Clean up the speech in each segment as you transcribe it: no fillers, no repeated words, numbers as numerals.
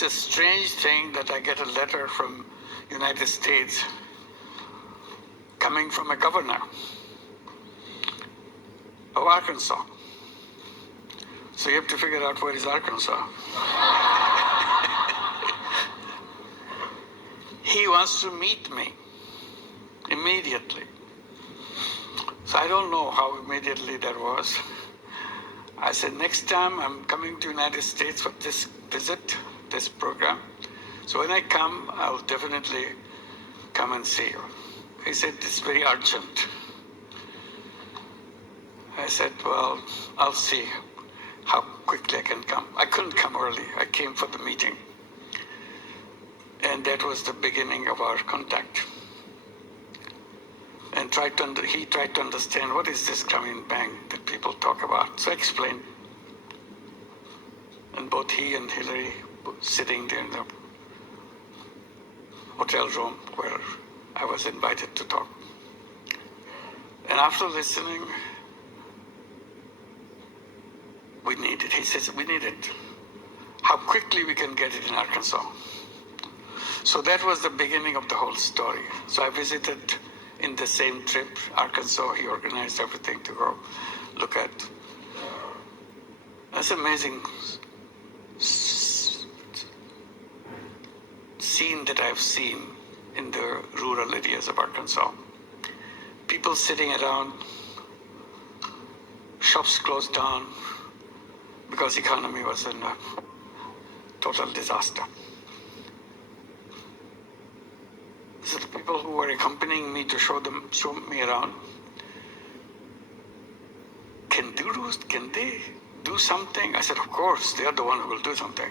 it's a strange thing that I get a letter from United States coming from a governor of Arkansas. So you have to figure out where is Arkansas. He wants to meet me immediately. So I don't know how immediately that was. I said, next time I'm coming to United States for this visit, this program. So when I come, I'll definitely come and see you. He said, it's very urgent. I said, well, I'll see how quickly I can come. I couldn't come early. I came for the meeting. And that was the beginning of our contact. And he tried to understand what is this Grameen Bank that people talk about. So I explained. And both he and Hillary sitting there in the hotel room where I was invited to talk. And after listening, we need it. He says, we need it. How quickly we can get it in Arkansas. So that was the beginning of the whole story. So I visited in the same trip, Arkansas. He organized everything to go look at. That's amazing scene that I've seen in the rural areas of Arkansas. People sitting around, shops closed down because the economy was in a total disaster. So the people who were accompanying me to show me around, can they do something? I said, of course, they are the one who will do something.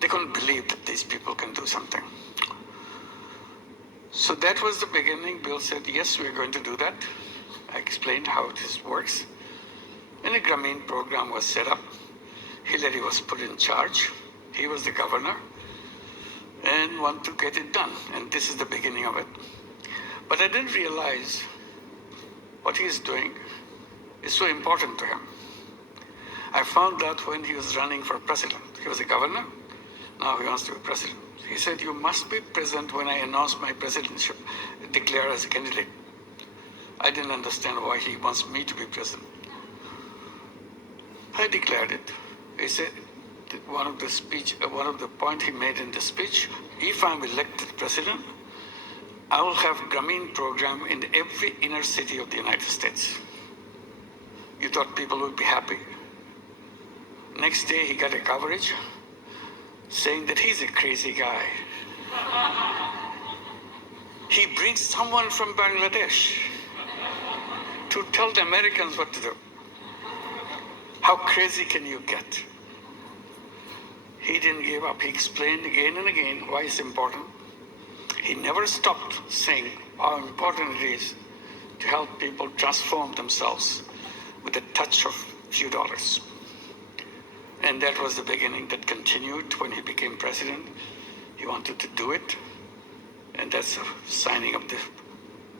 They couldn't believe that these people can do something. So that was the beginning. Bill said, yes, we're going to do that. I explained how this works. And a Grameen program was set up. Hillary was put in charge. He was the governor and want to get it done. And this is the beginning of it. But I didn't realize what he is doing is so important to him. I found out when he was running for president. He was a governor. Now he wants to be president. He said, you must be present when I announce my presidency, declare as a candidate. I didn't understand why he wants me to be president. I declared it. He said, one of the point he made in the speech, if I'm elected president, I will have Grameen program in every inner city of the United States. You thought people would be happy? Next day he got a coverage saying that he's a crazy guy. He brings someone from Bangladesh to tell the Americans what to do. How crazy can you get? He didn't give up. He explained again and again why it's important. He never stopped saying how important it is to help people transform themselves with a touch of a few dollars. And that was the beginning that continued when he became president. He wanted to do it. And that's the signing of the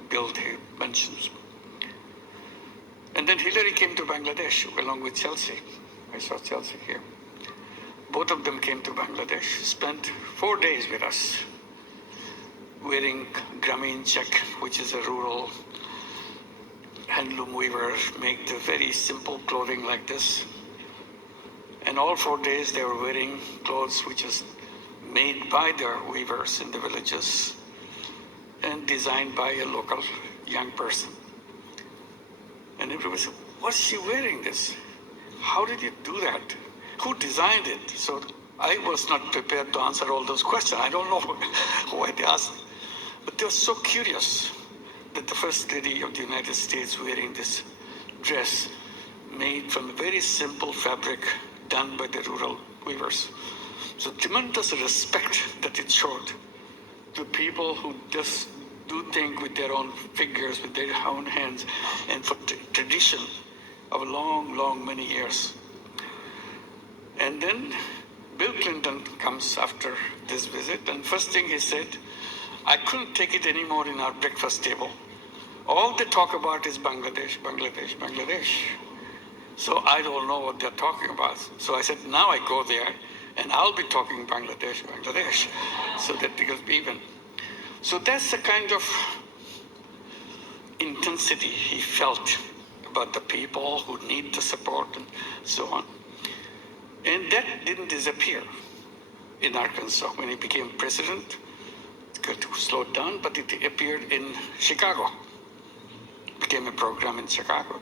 bill he mentions. And then Hillary came to Bangladesh along with Chelsea. I saw Chelsea here. Both of them came to Bangladesh, spent 4 days with us, wearing Grameen check, which is a rural handloom weaver, make the very simple clothing like this. And all 4 days they were wearing clothes which is made by their weavers in the villages and designed by a local young person. And everybody said, what's she wearing this? How did you do that? Who designed it? So I was not prepared to answer all those questions. I don't know why they asked. But they were so curious that the First Lady of the United States wearing this dress made from a very simple fabric done by the rural weavers. So tremendous respect that it showed to people who just do things with their own fingers, with their own hands, and for tradition of long, many years. And then Bill Clinton comes after this visit, and first thing he said, I couldn't take it anymore in our breakfast table. All they talk about is Bangladesh, Bangladesh, Bangladesh. So I don't know what they're talking about. So I said, now I go there And I'll be talking Bangladesh, so that it will be even. So that's the kind of intensity he felt about the people who need the support and so on. And that didn't disappear in Arkansas. When he became president, it slowed down, but it appeared in Chicago. It became a program in Chicago.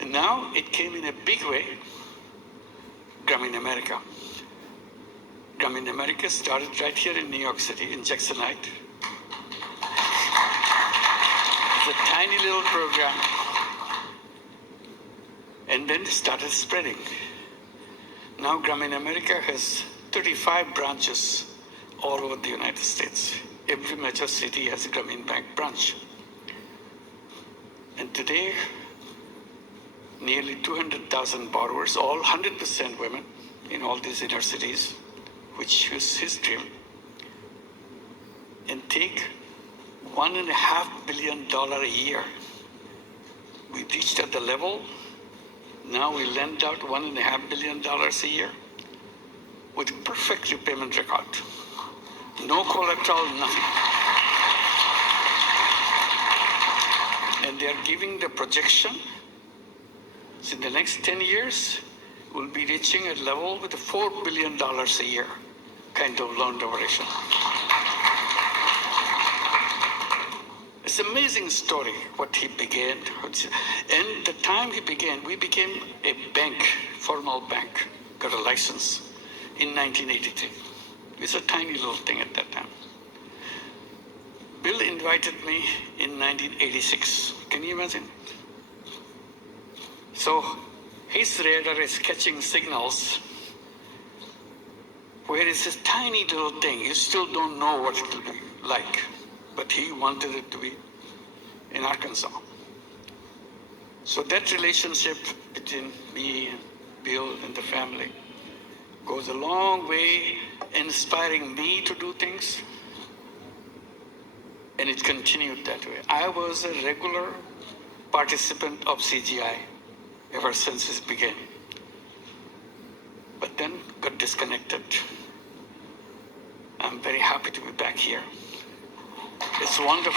And now it came in a big way, Grameen America. Grameen America started right here in New York City, in Jacksonite. It's a tiny little program. And then it started spreading. Now Grameen America has 35 branches all over the United States. Every major city has a Grameen Bank branch. And today, nearly 200,000 borrowers, all 100% women in all these inner cities, which is his dream, and take $1.5 billion a year. We reached at the level, now we lend out $1.5 billion a year with perfect repayment record. No collateral, nothing. And they are giving the projection, so in the next 10 years, we'll be reaching a level with $4 billion a year kind of loan duration. It's an amazing story, what he began. And the time he began, we became a bank, formal bank, got a license in 1983. It's a tiny little thing at that time. Bill invited me in 1986. Can you imagine? So his radar is catching signals where it's this tiny little thing. You still don't know what it will be like, but he wanted it to be in Arkansas. So that relationship between me and Bill and the family goes a long way, inspiring me to do things, and it continued that way. I was a regular participant of CGI ever since it began, but then got disconnected. I'm very happy to be back here. It's wonderful.